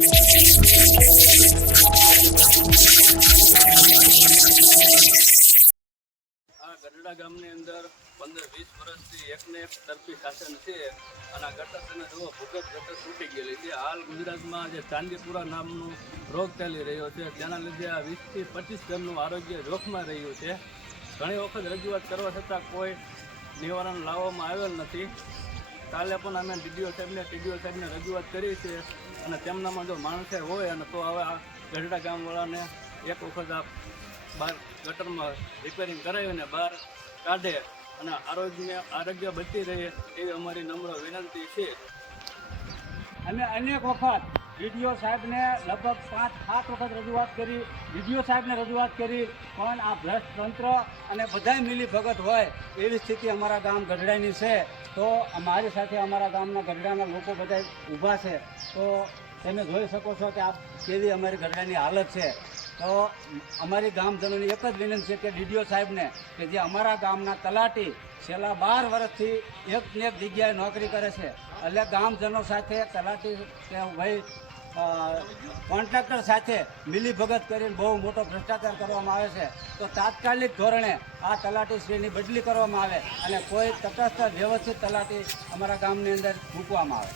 ગઢડા ગામની અંદર 15-20 વર્ષથી એકને એક તરફી શાસન છે અને આ ગટર તમે જુઓ ભૂગર્ભ ગટર તૂટી ગયેલી છે. હાલ ગુજરાતમાં જે ચાંદીપુરા નામનું રોગ ચાલી રહ્યો છે, તેના લીધે આ 20થી 25 જણનું આરોગ્ય જોખમાં રહ્યું છે. ઘણી વખત રજૂઆત કરવા છતાં કોઈ નિવારણ લાવવામાં આવેલ નથી. કાલે પણ અમે ટીડીઓ સાહેબને રજૂઆત કરી છે અને તેમનામાં જો માણસે હોય અને તો હવે આ ગઢડા ગામવાળાને એક વખત આ બહાર ગટરમાં રિપેરિંગ કરાવીને બહાર કાઢે અને આરોગ્ય બચી રહે એવી અમારી નમ્ર વિનંતી છે. અમે અનેક વખત ડીડીઓ સાહેબને લગભગ 5-7 વખત રજૂઆત કરી, ડીડીઓ સાહેબને રજૂઆત કરી, પણ આ ભ્રષ્ટ તંત્ર અને બધાય મિલી ભગત હોય એવી સ્થિતિ અમારા ગામ ગઢડાની છે. તો અમારી સાથે અમારા ગામના ગઢડાના લોકો બધા ઊભા છે. તો તમે જોઈ શકો છો કે આ કેવી અમારી ગઢડાની હાલત છે. તો અમારી ગામજનોની એક જ વિનંતી છે કે ડીડીઓ સાહેબને કે જે અમારા ગામના તલાટી છેલ્લા 12 વર્ષથી એકને એક જગ્યાએ નોકરી કરે છે, એટલે ગામજનો સાથે તલાટી કે ભાઈ કોન્ટ્રાક્ટર સાથે મિલીભગત કરીને બહુ મોટો ભ્રષ્ટાચાર કરવામાં આવે છે. તો તાત્કાલિક ધોરણે આ તલાટીશ્રીની બદલી કરવામાં આવે અને કોઈ તટસ્થ વ્યવસ્થિત તલાટી અમારા ગામની અંદર મૂકવામાં આવે.